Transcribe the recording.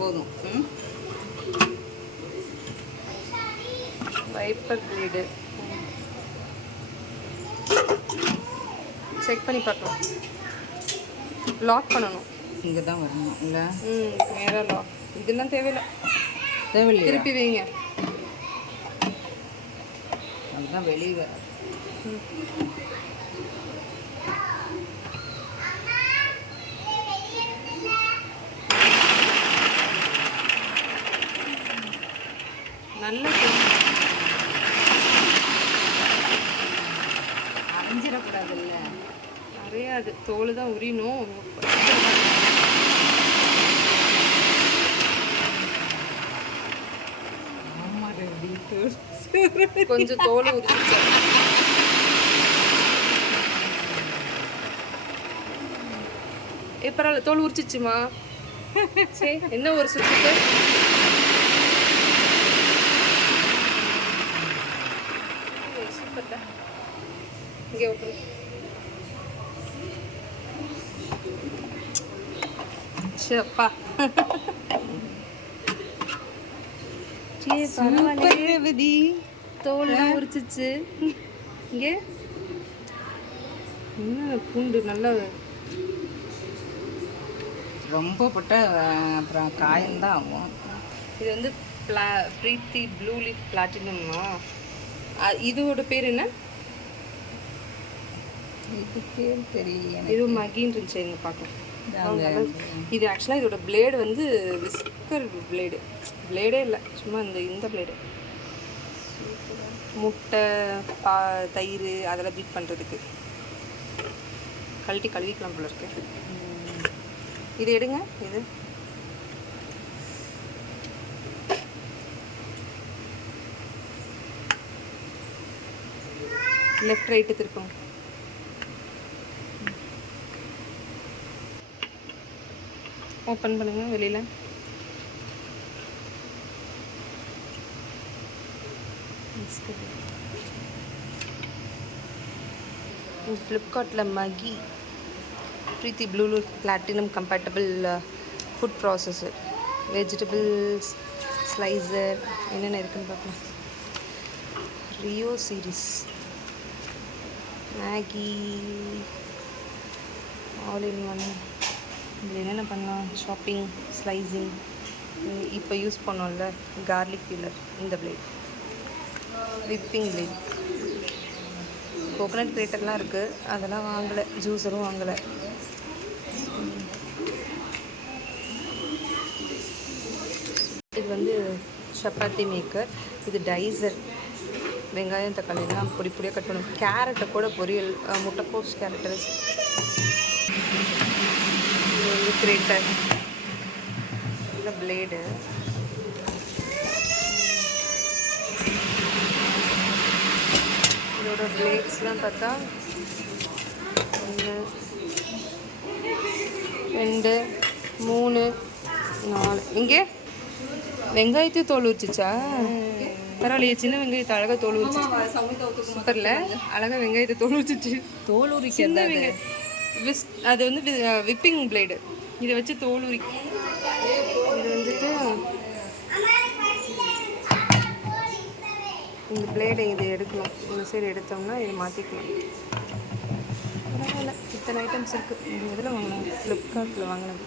போதும். Wiper blade check பண்ணி பார்க்கலாம். லாக் பண்ணணும். இங்கே தான் வரணும் இல்லை? நேராக லாக். இதெல்லாம் தேவையில்லை. தேவையில்லை. திருப்பி வைங்க. அதுதான் வெளியே வர. நல்ல அரைஞ்சிடக்கூடாதுல்ல. அரையாது. தோல் தான் உரியணும். கொஞ்சம் தோல் உரிச்சு. பரவாயில்ல, தோல் உரிச்சிச்சுமா. சரி, என்ன ஒரு சுத்துக்கு. சூப்பர். இங்கே ஓகே. சரிப்பா. பரவாயில்ல, தோல்லாம் உரிச்சிச்சு. இங்கே பூண்டு நல்லா ரொம்ப போட்ட அப்புறம் காயம்தான் ஆகும். இது வந்து பிரீத்தி ப்ளூ லீஃப் பிளாட்டினம்மா. இதோட பேர் என்ன? இது பேர் தெரியல. இது மகின்னு இருந்துச்சு. எங்க பார்க்கலாம். இது ஆக்சுவலாக இதோட பிளேடு வந்து விஸ்கர் பிளேடே இல்லை, சும்மா இந்த பிளேடு. முட்டை தயிர் அதெல்லாம் பீட் பண்ணுறதுக்கு. கழுவிக்கலாம் போல இருக்கு. இது எடுங்க. இது லெஃப்ட் ரைட்டு திருப்போம். ஓப்பன் பண்ணுங்க வெளியில். ஃப்ளிப்கார்ட்டில் மகி Preethi blue leaf platinum compatible food processor, vegetables slicer, என்னென்ன இருக்குதுன்னு பார்க்கலாம். ரியோ சீரீஸ், மேகி, ஆல் இன் ஒன். இதில் என்னென்ன பண்ணலாம்? Chopping, slicing. இப்போ யூஸ் பண்ணோம்ல கார்லிக் பீலர், இந்த பிளேட். Whipping blade. கோகோனட் கிரேட்டர்லாம் இருக்குது, அதெல்லாம் வாங்கலை. ஜூஸரும் வாங்கலை. இது வந்து சப்பாத்தி மேக்கர். இது டைசர். வெங்காயம் தக்காளிலாம் பொடி பொடியாக கட் பண்ணும். கேரட்டை கூட பொரியல், முட்டைக்கோஸ் கேரட்டு. இது வந்து கிரேட்டர். இந்த பிளேடு. இதோட பிளேட்ஸ்லாம் பார்த்தா 1 2 3 4. இங்கே வெங்காயத்தையும் தோல் உரிச்சிச்சா? பரவாயில்லையே, சின்ன வெங்காயத்தை அழகாக தோல் உரிச்சு. சூப்பரில் அழகாக வெங்காயத்தை தோல் உரிச்சிச்சு. தோல் உரிக்கிறது அது வந்து விப்பிங் பிளேடு. இதை வச்சு தோல் உரி. இது வந்துட்டு இந்த பிளேடை இது எடுக்கணும். இந்த சைடு எடுத்தோம்னா இது மாற்றிக்கலாம். பரவாயில்ல, இத்தனை ஐட்டம்ஸ் இருக்குது. இந்த இதில் வாங்கினோம், ஃப்ளிப்கார்ட்டில் வாங்கினது.